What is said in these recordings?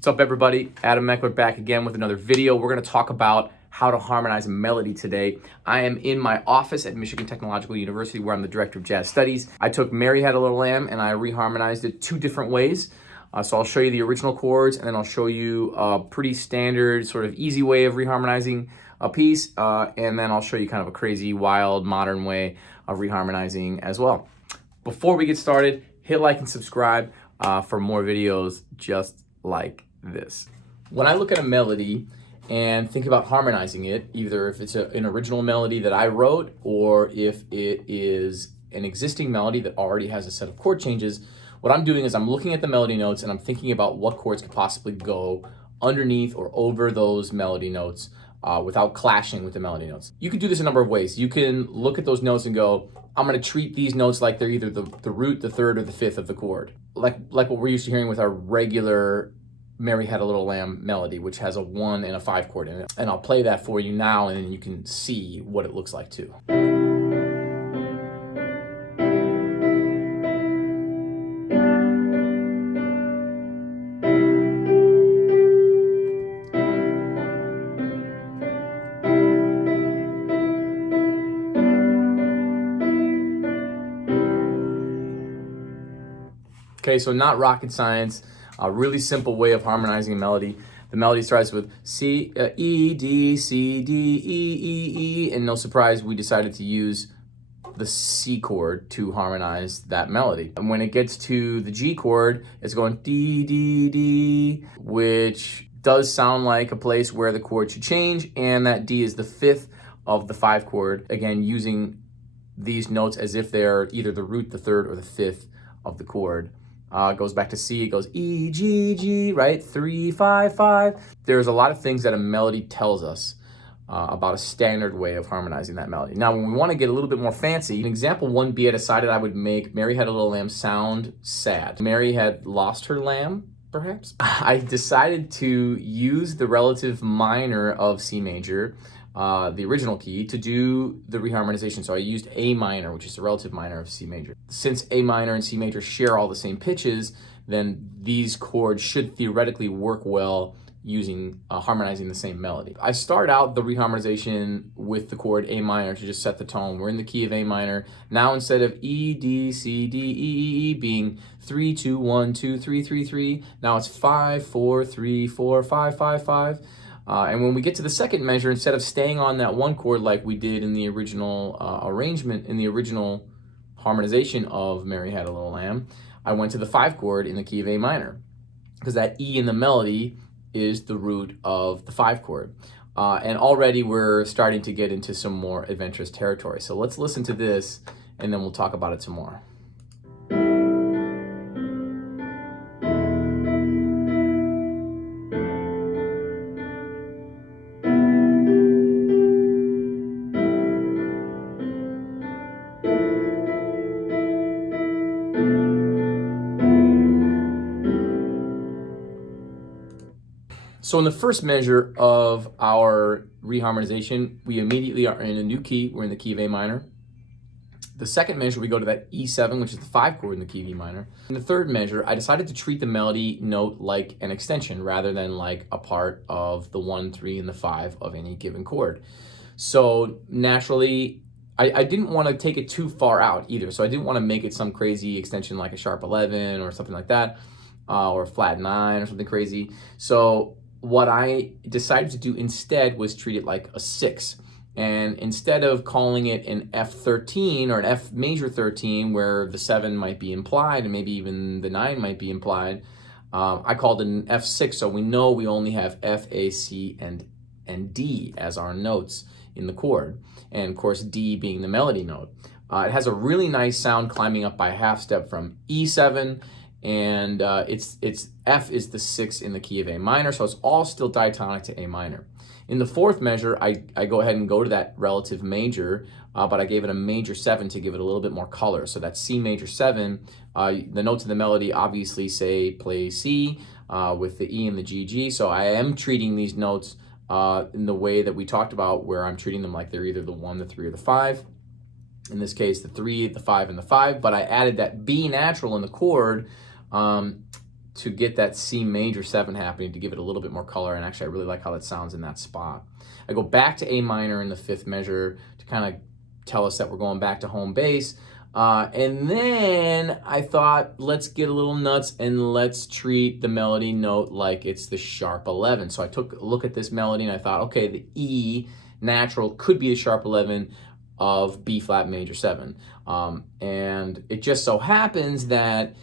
What's up, everybody? Adam Meckler back again with another video. We're going to talk about how to harmonize melody today. I am in my office at Michigan Technological University where I'm the Director of Jazz Studies. I took Mary Had a Little Lamb and I reharmonized it two different ways. So I'll show you the original chords and then I'll show you a pretty standard, sort of easy way of reharmonizing a piece. And then I'll show you kind of a crazy, wild, modern way of reharmonizing as well. Before we get started, hit like and subscribe for more videos just like this. When I look at a melody and think about harmonizing it, either if it's an original melody that I wrote or if it is an existing melody that already has a set of chord changes, what I'm doing is I'm looking at the melody notes and I'm thinking about what chords could possibly go underneath or over those melody notes without clashing with the melody notes. You can do this a number of ways. You can look at those notes and go, I'm going to treat these notes like they're either the root, the third, or the fifth of the chord. Like what we're used to hearing with our regular Mary Had a Little Lamb melody, which has a 1 and a 5 chord in it. And I'll play that for you now and you can see what it looks like too. Okay, so not rocket science, a really simple way of harmonizing a melody. The melody starts with C, E, D, C, D, E, E, E, and no surprise, we decided to use the C chord to harmonize that melody. And when it gets to the G chord, it's going D, D, D, which does sound like a place where the chord should change, and that D is the fifth of the 5 chord, again, using these notes as if they're either the root, the third, or the fifth of the chord. Goes back to C, it goes E, G, G, right? 3, 5, 5. There's a lot of things that a melody tells us about a standard way of harmonizing that melody. Now, when we want to get a little bit more fancy, in example 1B, I decided I would make Mary Had a Little Lamb sound sad. Mary had lost her lamb, perhaps? I decided to use the relative minor of C major, the original key, to do the reharmonization. So I used A minor, which is the relative minor of C major. Since A minor and C major share all the same pitches, then these chords should theoretically work well using harmonizing the same melody. I start out the reharmonization with the chord A minor to just set the tone. We're in the key of A minor. Now instead of E, D, C, D, E, E, E being 3, 2, 1, 2, 3, 3, 3, now it's 5, 4, 3, 4, 5, 5, 5. And when we get to the second measure, instead of staying on that one chord like we did in the original arrangement, in the original harmonization of Mary Had a Little Lamb, I went to the 5 chord in the key of A minor, because that E in the melody is the root of the 5 chord. And already we're starting to get into some more adventurous territory. So let's listen to this and then we'll talk about it some more. So in the first measure of our reharmonization, we immediately are in a new key. We're in the key of A minor. The second measure, we go to that E7, which is the 5 chord in the key of E minor. In the third measure, I decided to treat the melody note like an extension rather than like a part of the 1, 3, and the 5 of any given chord. So naturally, I didn't want to take it too far out either. So I didn't want to make it some crazy extension like a sharp 11 or something like that, or a flat 9 or something crazy. So what I decided to do instead was treat it like a 6. And instead of calling it an F13 or an F major 13, where the 7 might be implied and maybe even the 9 might be implied, I called it an F6, so we know we only have F, A, C, and D as our notes in the chord. And of course, D being the melody note. It has a really nice sound climbing up by a half step from E7, and it's F is the 6 in the key of A minor, so it's all still diatonic to A minor. In the fourth measure, I go ahead and go to that relative major, but I gave it a major 7 to give it a little bit more color. So that's C major 7. The notes of the melody obviously say play C with the E and the GG, so I am treating these notes in the way that we talked about, where I'm treating them like they're either the 1, the 3, or the 5. In this case, the 3, the 5, and the 5, but I added that B natural in the chord to get that C major 7 happening, to give it a little bit more color, and actually I really like how that sounds in that spot. I go back to A minor in the 5th measure to kind of tell us that we're going back to home base. And then I thought, let's get a little nuts and let's treat the melody note like it's the sharp 11. So I took a look at this melody and I thought, okay, the E natural could be a sharp 11 of B flat major 7. And it just so happens that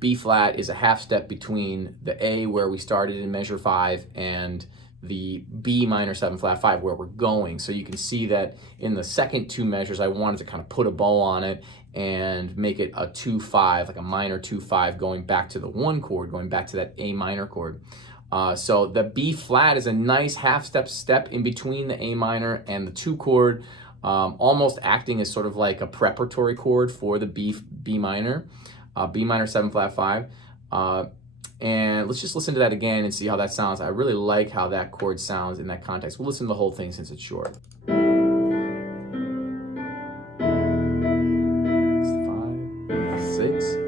B flat is a half step between the A where we started in measure 5 and the B minor 7 flat 5 where we're going. So you can see that in the second 2 measures I wanted to kind of put a bow on it and make it a 2-5, like a minor 2-5 going back to the 1 chord, going back to that A minor chord. So the B flat is a nice half step in between the A minor and the 2 chord, almost acting as sort of like a preparatory chord for the B minor 7 flat 5. And let's just listen to that again and see how that sounds. I really like how that chord sounds in that context. We'll listen to the whole thing since it's short. It's 5, 6.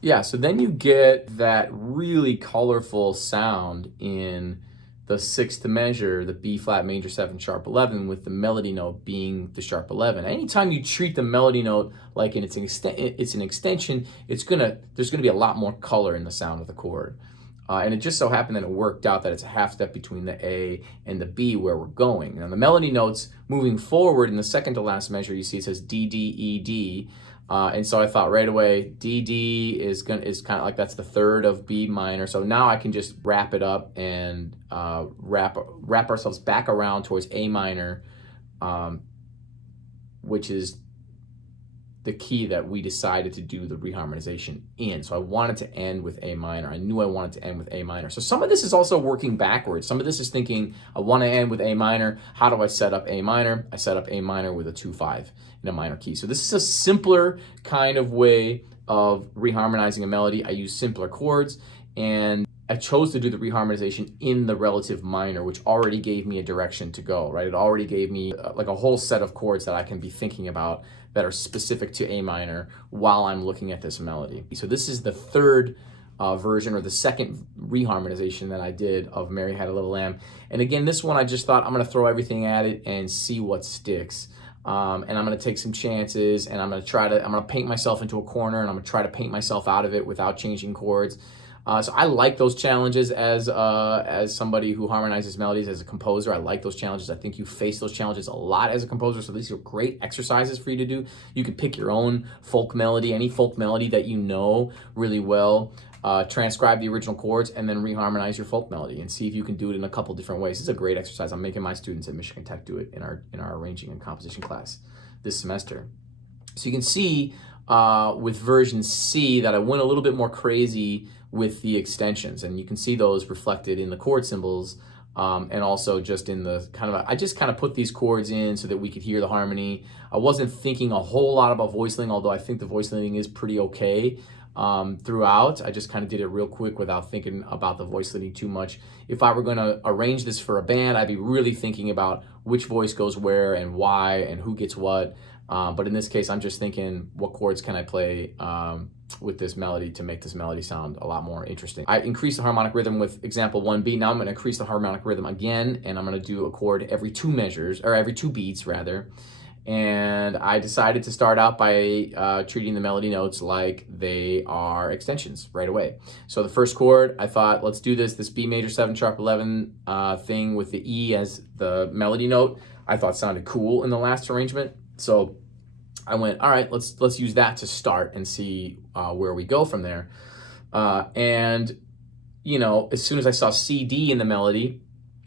Yeah, so then you get that really colorful sound in the 6th measure, the B flat major 7 sharp 11, with the melody note being the sharp 11. Anytime you treat the melody note like it's an extension, there's gonna be a lot more color in the sound of the chord. And it just so happened that it worked out that it's a half step between the A and the B where we're going. Now the melody notes moving forward in the second to last measure, you see it says D, D, E, D. And so I thought right away, D, D is kind of like that's the 3rd of B minor. So now I can just wrap it up and wrap ourselves back around towards A minor, which is the key that we decided to do the reharmonization in. So I wanted to end with A minor. I knew I wanted to end with A minor. So some of this is also working backwards. Some of this is thinking, I want to end with A minor. How do I set up A minor? I set up A minor with a 2-5 in a minor key. So this is a simpler kind of way of reharmonizing a melody. I use simpler chords, and I chose to do the reharmonization in the relative minor, which already gave me a direction to go, right? It already gave me like a whole set of chords that I can be thinking about that are specific to A minor while I'm looking at this melody. So this is the 3rd version, or the 2nd reharmonization that I did of Mary Had a Little Lamb. And again, this one I just thought I'm gonna throw everything at it and see what sticks. And I'm gonna take some chances, and I'm gonna paint myself into a corner, and I'm gonna try to paint myself out of it without changing chords. So I like those challenges as somebody who harmonizes melodies as a composer. I like those challenges. I think you face those challenges a lot as a composer. So these are great exercises for you to do. You can pick your own folk melody, any folk melody that you know really well, transcribe the original chords, and then reharmonize your folk melody and see if you can do it in a couple different ways. This is a great exercise. I'm making my students at Michigan Tech do it in our arranging and composition class this semester. So you can see with version C that I went a little bit more crazy with the extensions, and you can see those reflected in the chord symbols, and also just in the I just kind of put these chords in so that we could hear the harmony. I wasn't thinking a whole lot about voice leading, although I think the voice leading is pretty okay throughout. I just kind of did it real quick without thinking about the voice leading too much. If I were going to arrange this for a band, I'd be really thinking about which voice goes where and why and who gets what. But in this case, I'm just thinking, what chords can I play with this melody to make this melody sound a lot more interesting. I increased the harmonic rhythm with example 1B. Now I'm going to increase the harmonic rhythm again, and I'm going to do a chord every 2 measures, or every 2 beats rather. And I decided to start out by treating the melody notes like they are extensions right away. So the first chord, I thought, let's do this B major 7 sharp 11 thing with the E as the melody note. I thought sounded cool in the last arrangement. So I went, all right, let's use that to start and see where we go from there. And you know, as soon as I saw C, D in the melody,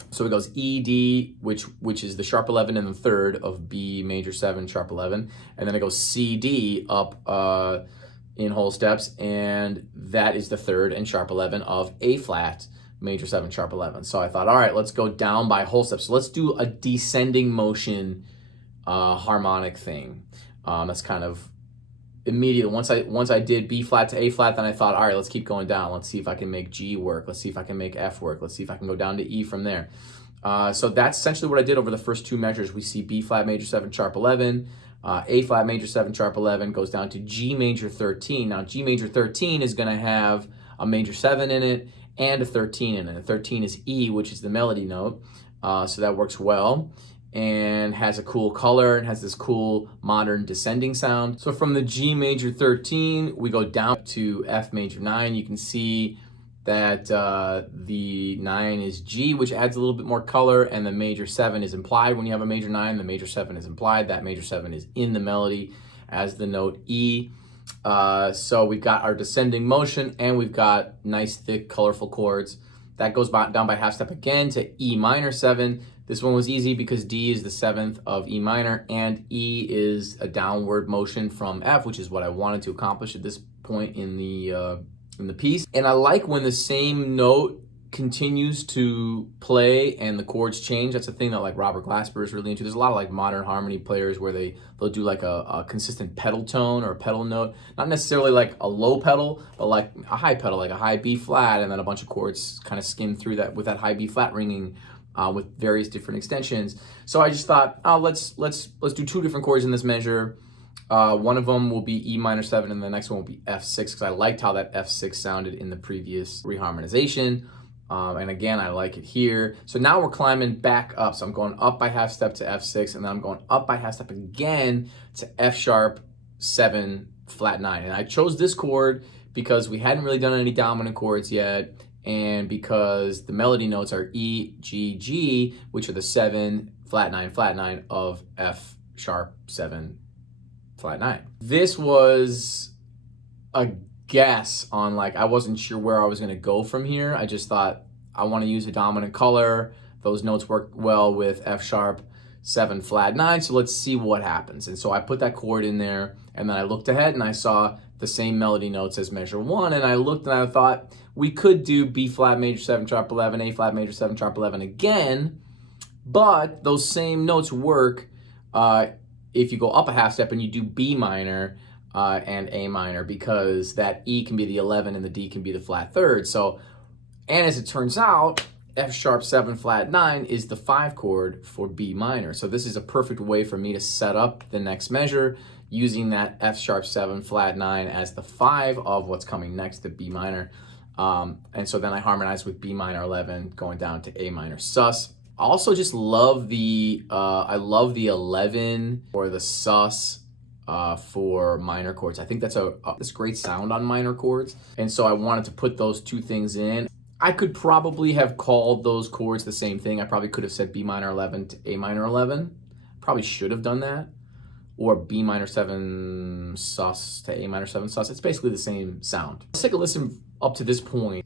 so it goes E, D, which is the sharp 11 and the 3rd of B major 7 sharp 11, and then it goes C, D up in whole steps, and that is the 3rd and sharp 11 of A flat major 7 sharp 11. So I thought, all right, let's go down by whole steps. So let's do a descending motion harmonic thing. That's kind of immediately, once I did B flat to A flat, then I thought, all right, let's keep going down. Let's see if I can make G work. Let's see if I can make F work. Let's see if I can go down to E from there. So that's essentially what I did over the first two measures. We see B flat major 7 sharp 11, A flat major 7 sharp 11 goes down to G major 13. Now G major 13 is going to have a major 7 in it and a 13 in it. A 13 is E, which is the melody note. So that works well and has a cool color and has this cool modern descending sound. So from the G major 13, we go down to F major 9. You can see that the 9 is G, which adds a little bit more color, and the major 7 is implied. When you have a major 9, the major 7 is implied. That major 7 is in the melody as the note E. So we've got our descending motion, and we've got nice, thick, colorful chords. That goes down by half step again to E minor 7. This one was easy because D is the 7th of E minor, and E is a downward motion from F, which is what I wanted to accomplish at this point in the piece. And I like when the same note continues to play and the chords change. That's a thing that like Robert Glasper is really into. There's a lot of like modern harmony players where they'll do like a consistent pedal tone or a pedal note, not necessarily like a low pedal, but like a high pedal, like a high B flat, and then a bunch of chords kind of skim through that with that high B flat ringing with various different extensions. So I just thought, oh, let's do two different chords in this measure. One of them will be E minor 7 and the next one will be F6 because I liked how that F6 sounded in the previous reharmonization. And again, I like it here. So now we're climbing back up. So I'm going up by half step to F6, and then I'm going up by half step again to F sharp 7 flat 9. And I chose this chord because we hadn't really done any dominant chords yet, and because the melody notes are E, G, G, which are the 7 flat 9 of F sharp 7 flat 9. This was a guess on like, I wasn't sure where I was going to go from here. I just thought I want to use a dominant color. Those notes work well with F sharp 7 flat 9, so let's see what happens. And so I put that chord in there, and then I looked ahead and I saw the same melody notes as measure 1, and I looked and I thought we could do B flat major 7 sharp 11, A flat major 7 sharp 11 again, but those same notes work if you go up a half step and you do B minor and A minor, because that E can be the 11 and the D can be the flat third. So, and as it turns out, F sharp 7 flat 9 is the 5 chord for B minor. So this is a perfect way for me to set up the next measure using that F sharp 7 flat 9 as the 5 of what's coming next to B minor. And so then I harmonize with B minor 11 going down to A minor sus. I also just love the, I love the 11 or the sus for minor chords. I think that's this great sound on minor chords. And so I wanted to put those two things in. I could probably have called those chords the same thing. I probably could have said B minor 11 to A minor 11. Probably should have done that. Or B minor 7 sus to A minor 7 sus. It's basically the same sound. Let's take a listen up to this point.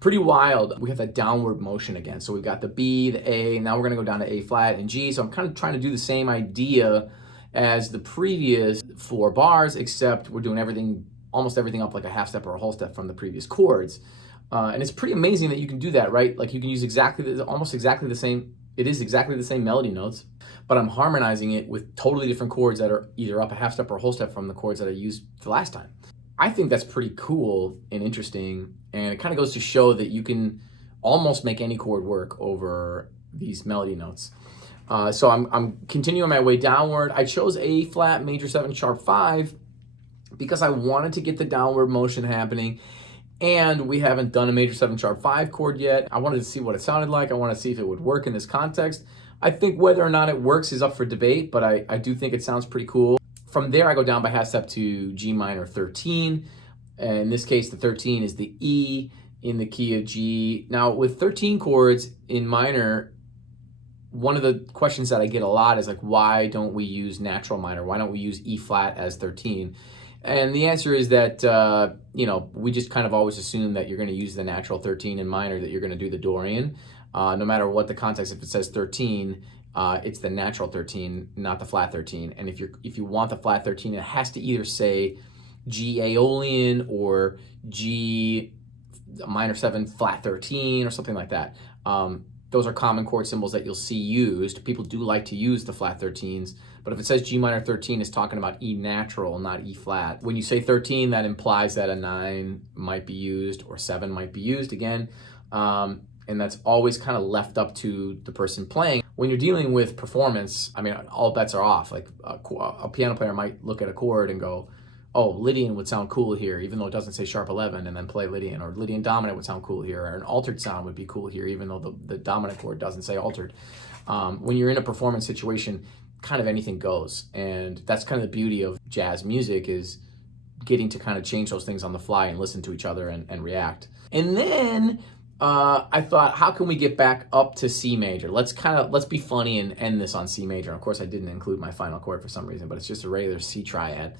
Pretty wild. We have that downward motion again. So we've got the B, the A, now we're gonna go down to A flat and G. So I'm kind of trying to do the same idea as the previous 4 bars, except we're doing everything, almost everything up like a half step or a whole step from the previous chords. And it's pretty amazing that you can do that, right? Like you can use almost exactly the same, it is exactly the same melody notes, but I'm harmonizing it with totally different chords that are either up a half step or a whole step from the chords that I used the last time. I think that's pretty cool and interesting, and it kind of goes to show that you can almost make any chord work over these melody notes. So I'm continuing my way downward. I chose A flat major 7 sharp 5 because I wanted to get the downward motion happening, and we haven't done a major 7 sharp 5 chord yet. I wanted to see what it sounded like. I want to see if it would work in this context. I think whether or not it works is up for debate, but I do think it sounds pretty cool. From there, I go down by half step to G minor 13. And in this case, the 13 is the E in the key of G. Now, with 13 chords in minor, one of the questions that I get a lot is like, why don't we use natural minor? Why don't we use E flat as 13? And the answer is that, you know, we just kind of always assume that you're going to use the natural 13 in minor, that you're going to do the Dorian. No matter what the context, if it says 13, it's the natural 13, not the flat 13. And if you want the flat 13, it has to either say G Aeolian or G minor 7 flat 13 or something like that. Those are common chord symbols that you'll see used. People do like to use the flat 13s, but if it says G minor 13, it's talking about E natural, not E flat. When you say 13, that implies that a 9 might be used or 7 might be used again. And that's always kind of left up to the person playing. When you're dealing with performance, I mean, all bets are off. Like a piano player might look at a chord and go, oh, Lydian would sound cool here, even though it doesn't say sharp 11, and then play Lydian, or Lydian dominant would sound cool here, or an altered sound would be cool here, even though the dominant chord doesn't say altered. When you're in a performance situation, kind of anything goes. And that's kind of the beauty of jazz music, is getting to kind of change those things on the fly and listen to each other and react. And then I thought, how can we get back up to C major? Let's be funny and end this on C major. Of course, I didn't include my final chord for some reason, but it's just a regular C triad.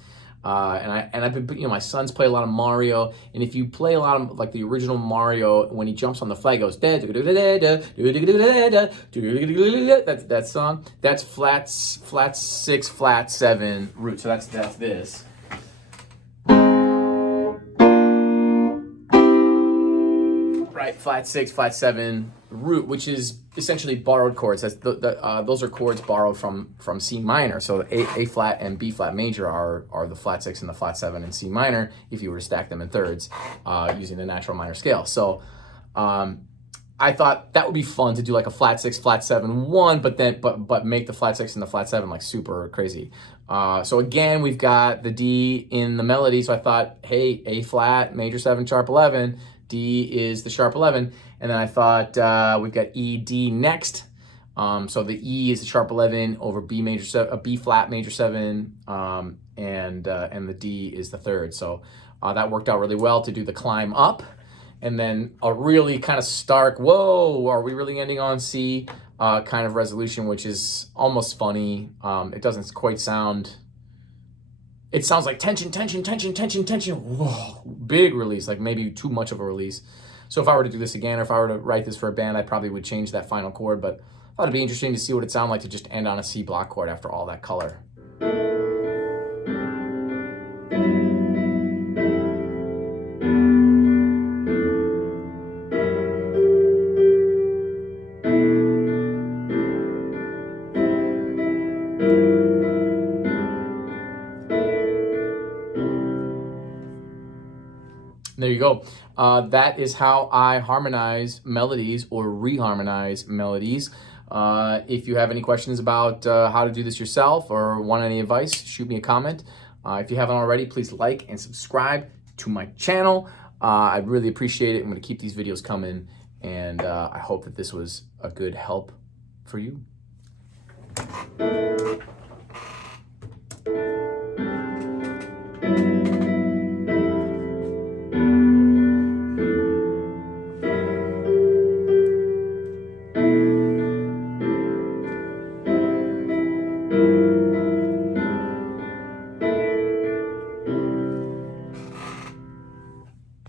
And I've been, my sons play a lot of Mario, and if you play a lot of like the original Mario, when he jumps on the flag, it goes that song. That's flat 6, flat 7 root. So that's this. Right, flat 6, flat 7 root, which is essentially borrowed chords. That's those are chords borrowed from C minor. So A flat and B flat major are the flat 6 and the flat 7 in C minor, if you were to stack them in thirds using the natural minor scale. So I thought that would be fun to do like a flat 6, flat 7, 1, but make the flat 6 and the flat 7 like super crazy. So again, we've got the D in the melody. So I thought, hey, A flat, major 7, sharp 11. D is the sharp 11, and then I thought we've got E, D next. So the E is the sharp 11 over B major 7, B flat major 7, and the D is the third. So that worked out really well to do the climb up, and then a really kind of stark, whoa, are we really ending on C kind of resolution, which is almost funny. It doesn't quite sound. It sounds like tension, tension, tension, tension, tension. Whoa, big release, like maybe too much of a release. So if I were to do this again, or if I were to write this for a band, I probably would change that final chord, but I thought it'd be interesting to see what it sounded like to just end on a C block chord after all that color. There you go. That is how I harmonize melodies or reharmonize melodies. If you have any questions about how to do this yourself or want any advice, shoot me a comment. If you haven't already, please like and subscribe to my channel. I really appreciate it. I'm going to keep these videos coming, and I hope that this was a good help for you.